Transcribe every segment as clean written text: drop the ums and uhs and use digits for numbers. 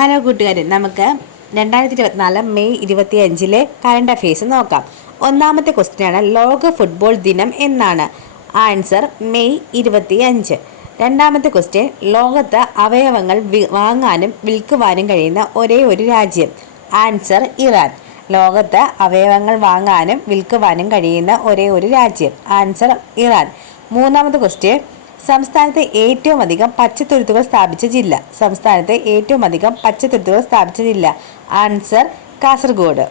Hello കൂട്ടുകാരെ, നമുക്ക് 2024 May 25 current affairs നോക്കാം. ഒന്നാമത്തെ ക്വസ്റ്റ്യനാണ്, ലോക ഫുട്ബോൾ ദിനം എന്നാണ്? Answer May 25. രണ്ടാമത്തെ ക്വസ്റ്റ്യൻ, ലോകത്ത് അവയവങ്ങൾ വാങ്ങാനും വിൽക്കുവാനും കഴിയുന്ന ഒരേ ഒരു രാജ്യം? Answer Iran. ലോകത്ത് അവയവങ്ങൾ വാങ്ങാനും വിൽക്കുവാനും കഴിയുന്ന ഒരേ ഒരു രാജ്യം? Answer Iran. മൂന്നാമത്തെ ക്വസ്റ്റ്യൻ, സംസ്ഥാനത്തെ ഏറ്റവും അധികം പച്ചത്തുരുത്തുകൾ സ്ഥാപിച്ച ജില്ല? സംസ്ഥാനത്തെ ഏറ്റവും അധികം പച്ചത്തുരുത്തുകൾ സ്ഥാപിച്ച ജില്ല? ആൻസർ കാസർഗോഡ്.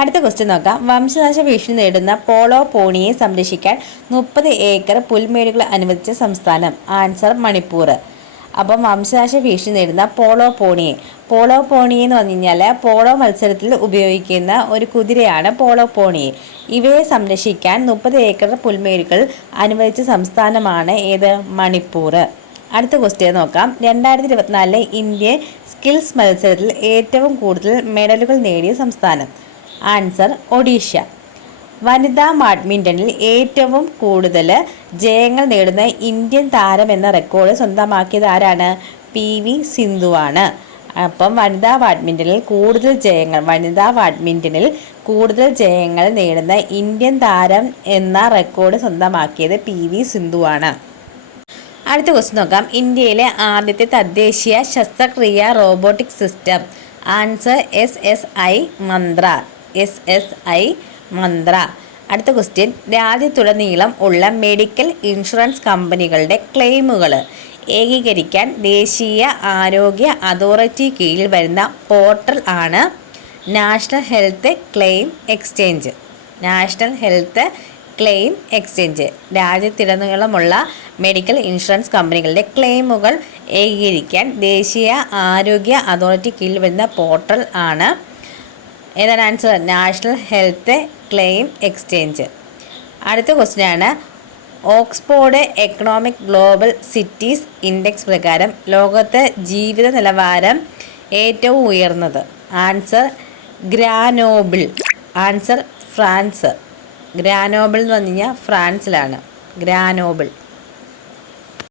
അടുത്ത ക്വസ്റ്റ്യൻ നോക്കാം. വംശനാശ ഭീഷണി നേരിടുന്ന പോളോ പോണിയെ സംരക്ഷിക്കാൻ 30 ഏക്കർ പുൽമേടുകൾ അനുവദിച്ച സംസ്ഥാനം? ആൻസർ മണിപ്പൂർ. അപ്പം വംശനാശ ഭീഷണി നേരിടുന്ന പോളോ പോണിയെ എന്ന് പറഞ്ഞു കഴിഞ്ഞാൽ പോളോ മത്സരത്തിൽ ഉപയോഗിക്കുന്ന ഒരു കുതിരയാണ് പോളോ പോണിയെ. ഇവയെ സംരക്ഷിക്കാൻ 30 ഏക്കർ പുൽമേടുകൾ അനുവദിച്ച സംസ്ഥാനമാണ് ഏത്? മണിപ്പൂർ. അടുത്ത ക്വസ്റ്റ്യൻ നോക്കാം. 2024 ഇന്ത്യൻ സ്കിൽസ് മത്സരത്തിൽ ഏറ്റവും കൂടുതൽ മെഡലുകൾ നേടിയ സംസ്ഥാനം? ആൻസർ ഒഡീഷ. വനിതാ ബാഡ്മിൻ്റണിൽ ഏറ്റവും കൂടുതൽ ജയങ്ങൾ നേടുന്ന ഇന്ത്യൻ താരം എന്ന റെക്കോർഡ് സ്വന്തമാക്കിയത് ആരാണ്? PV സിന്ധുവാണ്. അപ്പം വനിതാ ബാഡ്മിൻ്റണിൽ കൂടുതൽ ജയങ്ങൾ നേടുന്ന ഇന്ത്യൻ താരം എന്ന റെക്കോർഡ് സ്വന്തമാക്കിയത് PV സിന്ധുവാണ്. അടുത്ത ക്വസ്റ്റ്യൻ നോക്കാം. ഇന്ത്യയിലെ ആദ്യത്തെ തദ്ദേശീയ ശസ്ത്രക്രിയ റോബോട്ടിക് സിസ്റ്റം? ആൻസർ SSI മന്ത്ര. അടുത്ത ക്വസ്റ്റ്യൻ, രാജ്യത്തുടനീളം ഉള്ള മെഡിക്കൽ ഇൻഷുറൻസ് കമ്പനികളുടെ ക്ലെയിമുകൾ ഏകീകരിക്കാൻ ദേശീയ ആരോഗ്യ അതോറിറ്റി കീഴിൽ വരുന്ന പോർട്ടൽ ആണ് നാഷണൽ ഹെൽത്ത് ക്ലെയിം എക്സ്ചേഞ്ച്. രാജ്യത്തുടനീളമുള്ള മെഡിക്കൽ ഇൻഷുറൻസ് കമ്പനികളുടെ ക്ലെയിമുകൾ ഏകീകരിക്കാൻ ദേശീയ ആരോഗ്യ അതോറിറ്റി കീഴിൽ വരുന്ന പോർട്ടൽ ആണ് ഏതാണ്? Answer national health claim exchange. അടുത്ത ക്വസ്റ്റ്യൻ ആണ്, Oxford economic global cities index പ്രകാരം ലോകത്തെ ജീവിത നിലവാരം ഏറ്റവും ഉയർന്നത്? Answer Grenoble. Answer France. Grenoble എന്ന് പറഞ്ഞു കഴിഞ്ഞാൽ ഫ്രാൻസിലാണ്. ഗ്രാനോബിൾ.